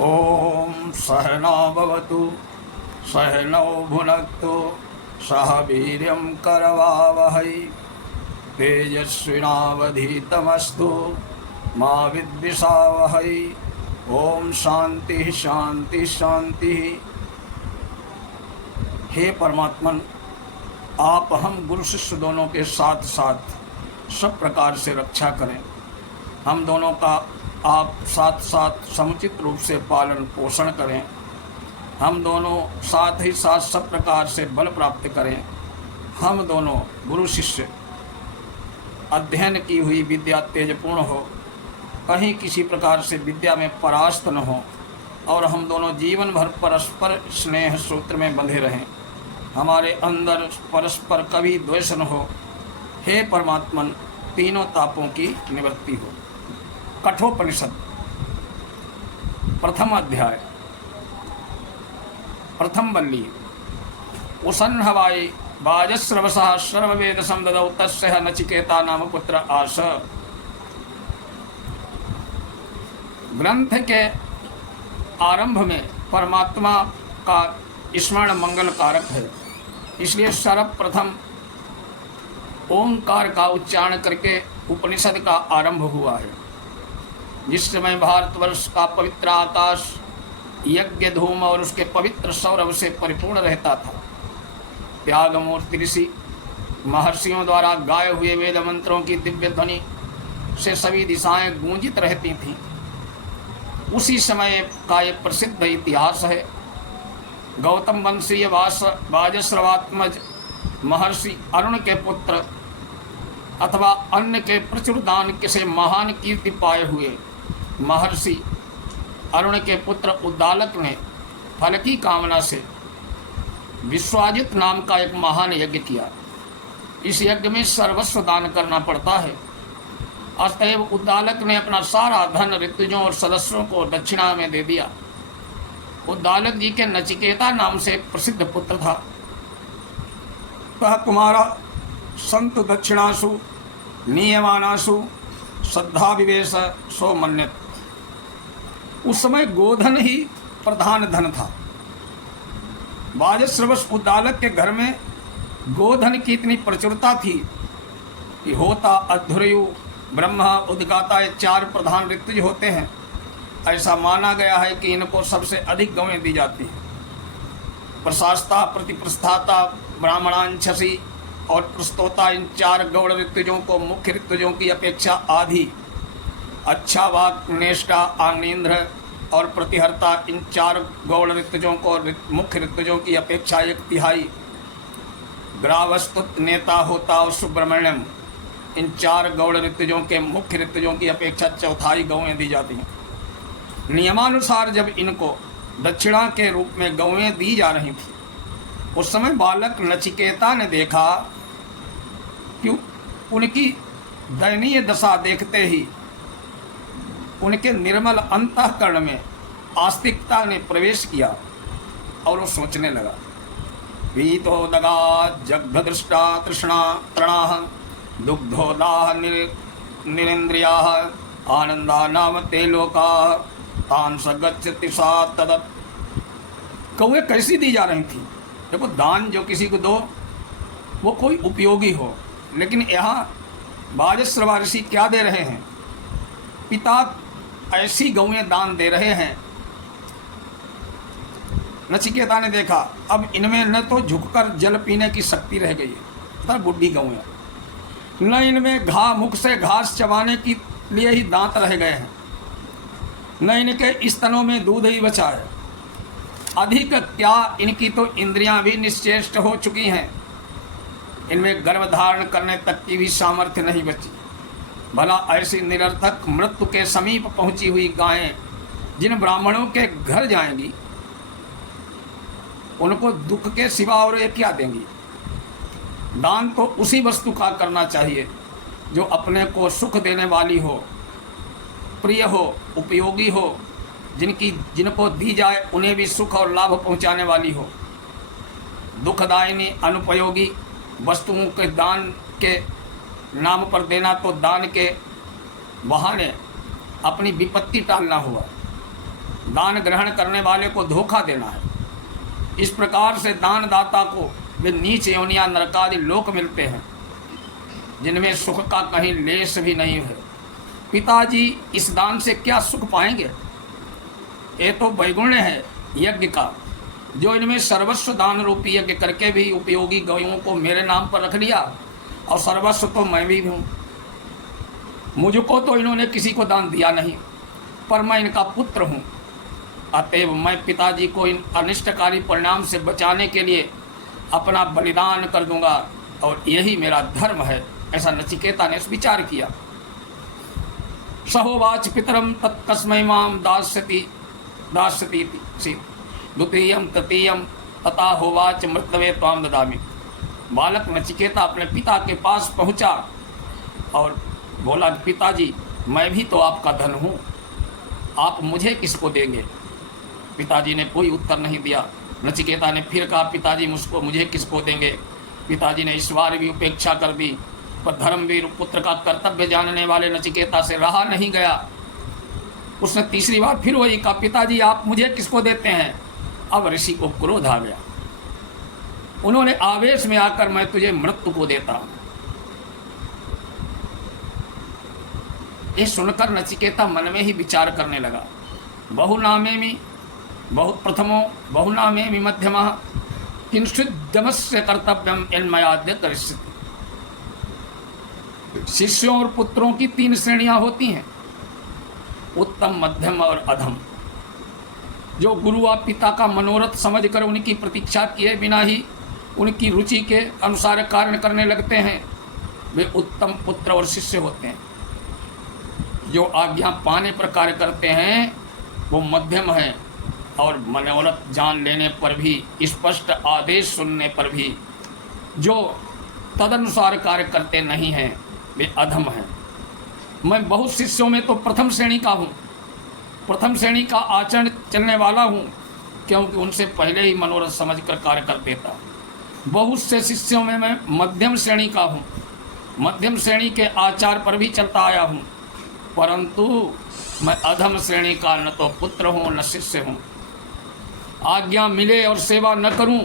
ओम सहना भवतु सहनौ भुनक्तु सह वीर्यं करवावहै तेजस्विनावधीतमस्तु मा विद्विषावहै। ओम शांति शांति शांति। हे परमात्मन, आप हम गुरु शिष्य दोनों के साथ साथ सब प्रकार से रक्षा करें। हम दोनों का आप साथ साथ समुचित रूप से पालन पोषण करें। हम दोनों साथ ही साथ सब प्रकार से बल प्राप्त करें। हम दोनों गुरु शिष्य अध्ययन की हुई विद्या तेजपूर्ण हो, कहीं किसी प्रकार से विद्या में परास्त न हो, और हम दोनों जीवन भर परस्पर स्नेह सूत्र में बंधे रहें। हमारे अंदर परस्पर कभी द्वेष न हो। हे परमात्मन, तीनों तापों की निवृत्ति हो। कठोपनिषद प्रथम अध्याय प्रथम वल्ली। उषन्हवाई वाजस्रवसः सर्ववेद समददौ तस्य नचिकेता नाम पुत्र आस। ग्रंथ के आरंभ में परमात्मा का स्मरण मंगल कारक है, इसलिए सर्वप्रथम ओंकार का उच्चारण करके उपनिषद का आरंभ हुआ है। जिस समय भारतवर्ष का पवित्र आकाश यज्ञ धूम और उसके पवित्र सौरभ से परिपूर्ण रहता था, त्यागमूर्ति ऋषि महर्षियों द्वारा गाए हुए वेद मंत्रों की दिव्य ध्वनि से सभी दिशाएं गूंजित रहती थीं। उसी समय का एक प्रसिद्ध इतिहास है। गौतम वंशीय वाजस्रवात्मज महर्षि अरुण के पुत्र अथवा अन्न के प्रचुर दान से महान कीर्ति पाए हुए महर्षि अरुण के पुत्र उद्दालक ने फल की कामना से विश्वाजित नाम का एक महान यज्ञ किया। इस यज्ञ में सर्वस्व दान करना पड़ता है। अतएव उद्दालक ने अपना सारा धन ऋतुजों और सदस्यों को दक्षिणा में दे दिया। उद्दालक जी के नचिकेता नाम से एक प्रसिद्ध पुत्र था। वह तुम्हारा संत दक्षिणासु नियमानासु श्रद्धा विवेश सो मन्यत। उस समय गोधन ही प्रधान धन था। वाजस्रवस उद्दालक के घर में गोधन की इतनी प्रचुरता थी कि होता, अध्वर्यु, ब्रह्मा, उद्गाता, ये चार प्रधान ऋतुज होते हैं। ऐसा माना गया है कि इनको सबसे अधिक गौएं दी जाती हैं। प्रशास्ता, प्रतिप्रस्थाता, ब्राह्मणांछसी और प्रस्तोता, इन चार गौड़ ऋतुजों को मुख्य ऋतुजों की अपेक्षा आधी, अच्छा वाक, नेष्टा, आग्नेन्द्र और प्रतिहर्ता, इन चार गौड़ ऋतुजों को मुख्य ऋतुजों की अपेक्षा एक तिहाई, ग्रावस्तुत, नेता, होता और सुब्रमण्यम, इन चार गौड़ ऋतुजों के मुख्य ऋतुजों की अपेक्षा चौथाई गौएं दी जाती हैं। नियमानुसार जब इनको दक्षिणा के रूप में गौएं दी जा रही थी, उस समय बालक नचिकेता ने देखा कि उनकी दयनीय दशा देखते ही उनके निर्मल अंतःकरण में आस्तिकता ने प्रवेश किया और वो सोचने लगा। पीतो दगा जग्धदृष्टा तृष्णा तृणाः दुग्धोदाह निरेन्द्रिया आनंदा नाम ते लोका तान सगच्छति सा तदत्। कौए कैसी दी जा रही थी? देखो, दान जो किसी को दो वो कोई उपयोगी हो, लेकिन यहाँ वाजस्रवा ऋषि क्या दे रहे हैं? पिता ऐसी गौएं दान दे रहे हैं। नचिकेता ने देखा अब इनमें न तो झुककर जल पीने की शक्ति रह गई है, बुढ़ी गौएं, न इनमें मुख से घास चबाने के लिए ही दांत रह गए हैं, न इनके स्तनों में दूध ही बचा है। अधिक क्या, इनकी तो इंद्रियां भी निश्चेष्ट हो चुकी हैं। इनमें गर्भ धारण करने तक की भी सामर्थ्य नहीं बची। भला ऐसी निरर्थक मृत्यु के समीप पहुंची हुई गायें जिन ब्राह्मणों के घर जाएंगी, उनको दुख के सिवा और ये क्या देंगी? दान तो उसी वस्तु का करना चाहिए जो अपने को सुख देने वाली हो, प्रिय हो, उपयोगी हो, जिनको दी जाए उन्हें भी सुख और लाभ पहुंचाने वाली हो। दुखदायिनी अनुपयोगी वस्तुओं के दान के नाम पर देना तो दान के बहाने अपनी विपत्ति टालना हुआ। दान ग्रहण करने वाले को धोखा देना है। इस प्रकार से दानदाता को वे नीच योनियां नरकादि लोक मिलते हैं जिनमें सुख का कहीं लेश भी नहीं है। पिताजी इस दान से क्या सुख पाएंगे? ये तो वैगुण्य है यज्ञ का, जो इनमें सर्वस्व दान रूपी यज्ञ करके भी उपयोगी गौयों को मेरे नाम पर रख लिया, और सर्वस्व तो मैं भी हूँ। मुझको तो इन्होंने किसी को दान दिया नहीं, पर मैं इनका पुत्र हूँ। अतएव मैं पिताजी को इन अनिष्टकारी परिणाम से बचाने के लिए अपना बलिदान कर दूंगा, और यही मेरा धर्म है। ऐसा नचिकेता ने विचार किया। सहोवाच पितरम तत्कस्मै माम दास्यति द्वितीयम तृतीयम तथा होवाच मृतवे त्वाम ददामि। बालक नचिकेता अपने पिता के पास पहुंचा और बोला, पिताजी मैं भी तो आपका धन हूँ, आप मुझे किसको देंगे? पिताजी ने कोई उत्तर नहीं दिया। नचिकेता ने फिर कहा, पिताजी मुझे किसको देंगे? पिताजी ने इस बार भी उपेक्षा कर दी, पर धर्मवीर पुत्र का कर्तव्य जानने वाले नचिकेता से रहा नहीं गया। उसने तीसरी बार फिर वही कहा, पिताजी आप मुझे किसको देते हैं? अब ऋषि को क्रोध आ गया। उन्होंने आवेश में आकर, मैं तुझे मृत्यु को देता हूं। ये सुनकर नचिकेता मन में ही विचार करने लगा। बहुनामेमि मध्यमः किंचित् दमस्य कर्तव्यम यन्मयाद्य करिष्यति। शिष्यों और पुत्रों की 3 श्रेणियां होती हैं, उत्तम, मध्यम और अधम। जो गुरु व पिता का मनोरथ समझकर उनकी प्रतीक्षा किए बिना ही उनकी रुचि के अनुसार कार्य करने लगते हैं, वे उत्तम पुत्र और शिष्य होते हैं। जो आज्ञा पाने पर कार्य करते हैं वो मध्यम है, और मनोरथ जान लेने पर भी, स्पष्ट आदेश सुनने पर भी जो तदनुसार कार्य करते नहीं हैं वे अधम हैं। मैं बहुत शिष्यों में तो प्रथम श्रेणी का हूँ, प्रथम श्रेणी का आचरण चलने वाला हूँ, क्योंकि उनसे पहले ही मनोरथ समझकर कार्य कर देता। बहुत से शिष्यों में मैं मध्यम श्रेणी का हूँ, मध्यम श्रेणी के आचार पर भी चलता आया हूँ, परंतु मैं अधम श्रेणी का न तो पुत्र हूँ न शिष्य हूँ। आज्ञा मिले और सेवा न करूँ,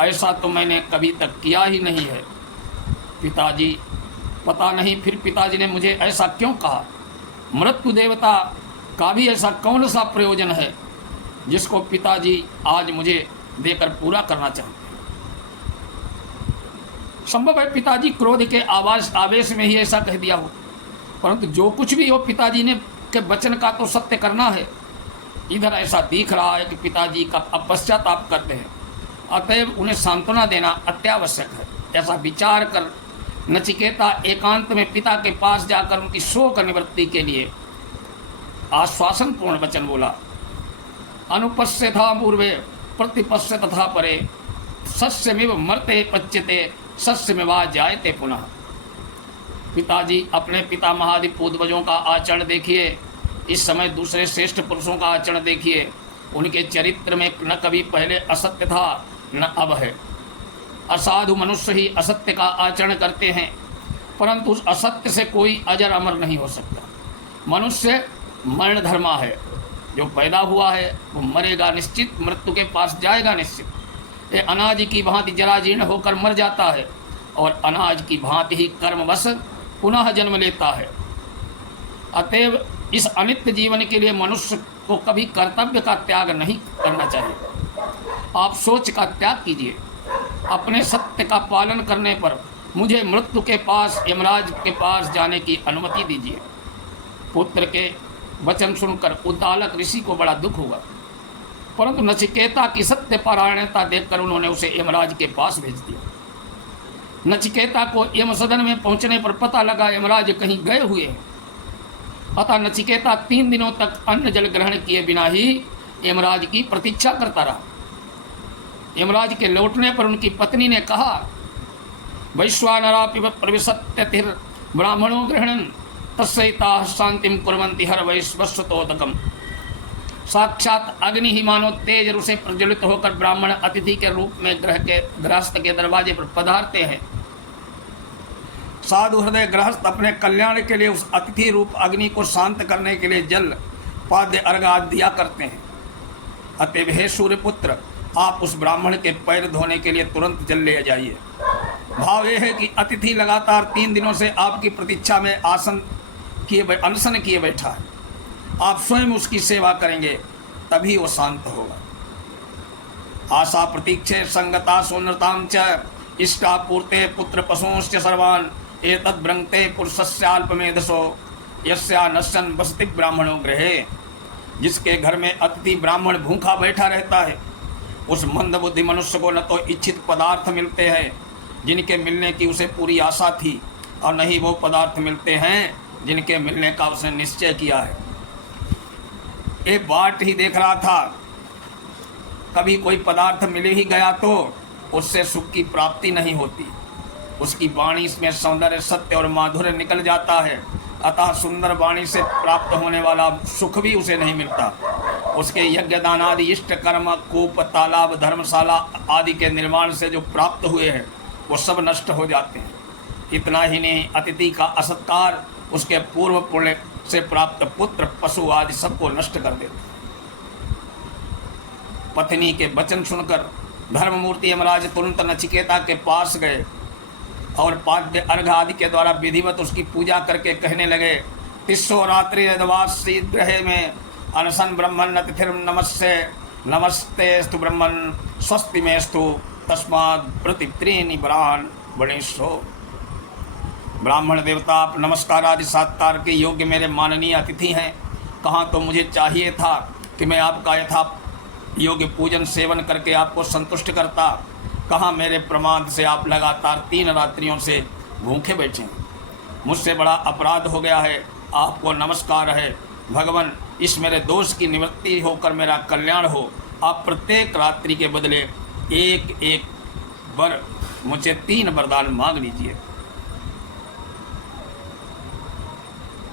ऐसा तो मैंने कभी तक किया ही नहीं है। पिताजी, पता नहीं फिर पिताजी ने मुझे ऐसा क्यों कहा। मृत्यु देवता का भी ऐसा कौन सा प्रयोजन है जिसको पिताजी आज मुझे देकर पूरा करना चाहते हैं। संभव है पिताजी क्रोध के आवेश में ही ऐसा कह दिया हो, परंतु जो कुछ भी हो पिताजी ने के वचन का तो सत्य करना है। इधर ऐसा दिख रहा है कि पिताजी का पश्चाताप करते हैं, अतएव उन्हें सांत्वना देना अत्यावश्यक है। ऐसा विचार कर नचिकेता एकांत में पिता के पास जाकर उनकी शोक निवृत्ति के लिए आश्वासन पूर्ण वचन बोला। अनुपस्य था पूर्वे प्रतिपस्य तथा परे, सस्यमिव मर्ते पच्यते सस्यमिवा जायते पुनः। पिताजी, अपने पिता महादि पूर्वजों का आचरण देखिए, इस समय दूसरे श्रेष्ठ पुरुषों का आचरण देखिए। उनके चरित्र में न कभी पहले असत्य था न अब है। असाधु मनुष्य ही असत्य का आचरण करते हैं, परंतु उस असत्य से कोई अजर अमर नहीं हो सकता। मनुष्य मरण धर्मा है, जो पैदा हुआ है वो मरेगा निश्चित, मृत्यु के पास जाएगा निश्चित। ये अनाज की भांति जराजीर्ण होकर मर जाता है, और अनाज की भांति ही कर्मवश पुनः जन्म लेता है। अतएव इस अनित्य जीवन के लिए मनुष्य को कभी कर्तव्य का त्याग नहीं करना चाहिए। आप सोच का त्याग कीजिए। अपने सत्य का पालन करने पर मुझे मृत्यु के पास, यमराज के पास जाने की अनुमति दीजिए। पुत्र के वचन सुनकर उद्दालक ऋषि को बड़ा दुख हुआ, परंतु नचिकेता की सत्य पारायणता देखकर उन्होंने उसे यमराज के पास भेज दिया। नचिकेता को यम सदन में पहुंचने पर पता लगा यमराज कहीं गए हुए हैं, अतः नचिकेता 3 दिनों तक अन्न जल ग्रहण किए बिना ही यमराज की प्रतीक्षा करता रहा। यमराज के लौटने पर उनकी पत्नी ने कहा, वैश्वानरापि प्रविशत्यतिर् ब्राह्मणों ग्रहणन तस्यैताः शांतिम कुर्वन्ति हर वैश्वस्वतोदकम। साक्षात अग्नि ही मानो तेज रूप से प्रज्वलित होकर ब्राह्मण अतिथि के रूप में गृहस्थ के दरवाजे पर पधारते हैं। साधु हृदय गृहस्थ अपने कल्याण के लिए उस अतिथि रूप अग्नि को शांत करने के लिए जल, पाद्य, अर्घ आदि दिया करते हैं। अतएव हे सूर्यपुत्र, आप उस ब्राह्मण के पैर धोने के लिए तुरंत जल ले जाइए। भाव यह है कि अतिथि लगातार 3 दिनों से आपकी प्रतीक्षा में अनशन किए बैठा है। आप स्वयं उसकी सेवा करेंगे तभी वो शांत होगा। आशा प्रतीक्षे संगता सुनृतां च इष्टापूर्ते पुत्र पशुंश्च सर्वान् एतद् ब्रंक्ते पुरुषस्याल्पमेधसो यस्या नश्यन् वसति ब्राह्मणो गृहे। जिसके घर में अतिथि ब्राह्मण भूखा बैठा रहता है, उस मंदबुद्धि मनुष्य को न तो इच्छित पदार्थ मिलते हैं जिनके मिलने की उसे पूरी आशा थी, और न ही वो पदार्थ मिलते हैं जिनके मिलने का उसने निश्चय किया है। एक बाट ही देख रहा था, कभी कोई पदार्थ मिल ही गया तो उससे सुख की प्राप्ति नहीं होती। उसकी वाणी में सौंदर्य, सत्य और माधुर्य निकल जाता है, अतः सुंदर वाणी से प्राप्त होने वाला सुख भी उसे नहीं मिलता। उसके यज्ञ दान आदि इष्ट कर्म, कूप, तालाब, धर्मशाला आदि के निर्माण से जो प्राप्त हुए हैं वो सब नष्ट हो जाते हैं। इतना ही नहीं, अतिथि का असत्कार उसके पूर्व पुण्य से प्राप्त पुत्र, पशु आदि सबको नष्ट कर देते हैं। पत्नी के वचन सुनकर धर्ममूर्ति यमराज तुरंत नचिकेता के पास गए और पाद्य अर्घ आदि के द्वारा विधिवत उसकी पूजा करके कहने लगे, तिस्सो रात्रि यदवासी ग्रहे में अनशन ब्रह्मण अतिथिर् नमस्ते नमस्तेस्तु ब्रह्मण स्वस्ति मेस्तु तस्माद् प्रतित्रीनि वरान् वणेशो। ब्राह्मण देवता, आप नमस्कार आदि सत्कार के योग्य मेरे माननीय अतिथि हैं। कहाँ तो मुझे चाहिए था कि मैं आपका यथा योग्य पूजन सेवन करके आपको संतुष्ट करता, कहाँ मेरे प्रमाद से आप लगातार 3 रात्रियों से भूखे बैठे। मुझसे बड़ा अपराध हो गया है, आपको नमस्कार है। भगवान, इस मेरे दोष की निवृत्ति होकर मेरा कल्याण हो। आप प्रत्येक रात्रि के बदले एक वर मुझे 3 वरदान मांग लीजिए।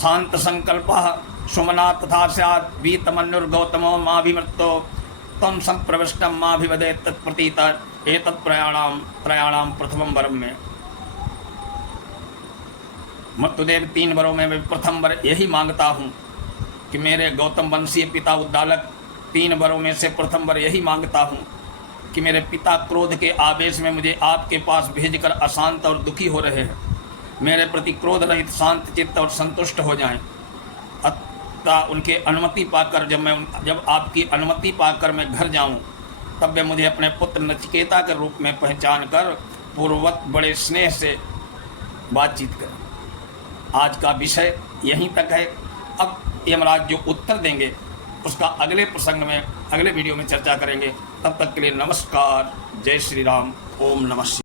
शांत संकल्पः सुमना तथा स्यात् वीतमन्युर्गौतमो माभिमृतो तम संप्रविष्टम माभिवदे तत्प्रतीत एतत् त्रयाणाम प्रथमम वरम में। मृत्युदेव 3 वरों में मैं प्रथम वर यही मांगता हूँ कि मेरे गौतम वंशीय पिता उद्दालक, 3 वरों में से प्रथम वर यही मांगता हूँ कि मेरे पिता क्रोध के आवेश में मुझे आपके पास भेजकर अशांत और दुखी हो रहे हैं, मेरे प्रति क्रोध रहित शांत चित्त और संतुष्ट हो जाएं। अतः उनके अनुमति पाकर जब आपकी अनुमति पाकर मैं घर जाऊं, तब वे मुझे अपने पुत्र नचिकेता के रूप में पहचान कर पूर्ववत बड़े स्नेह से बातचीत करें। आज का विषय यहीं तक है। अब यमराज जो उत्तर देंगे उसका अगले प्रसंग में, अगले वीडियो में चर्चा करेंगे। तब तक के लिए नमस्कार। जय श्री राम। ओम नमः शिवाय।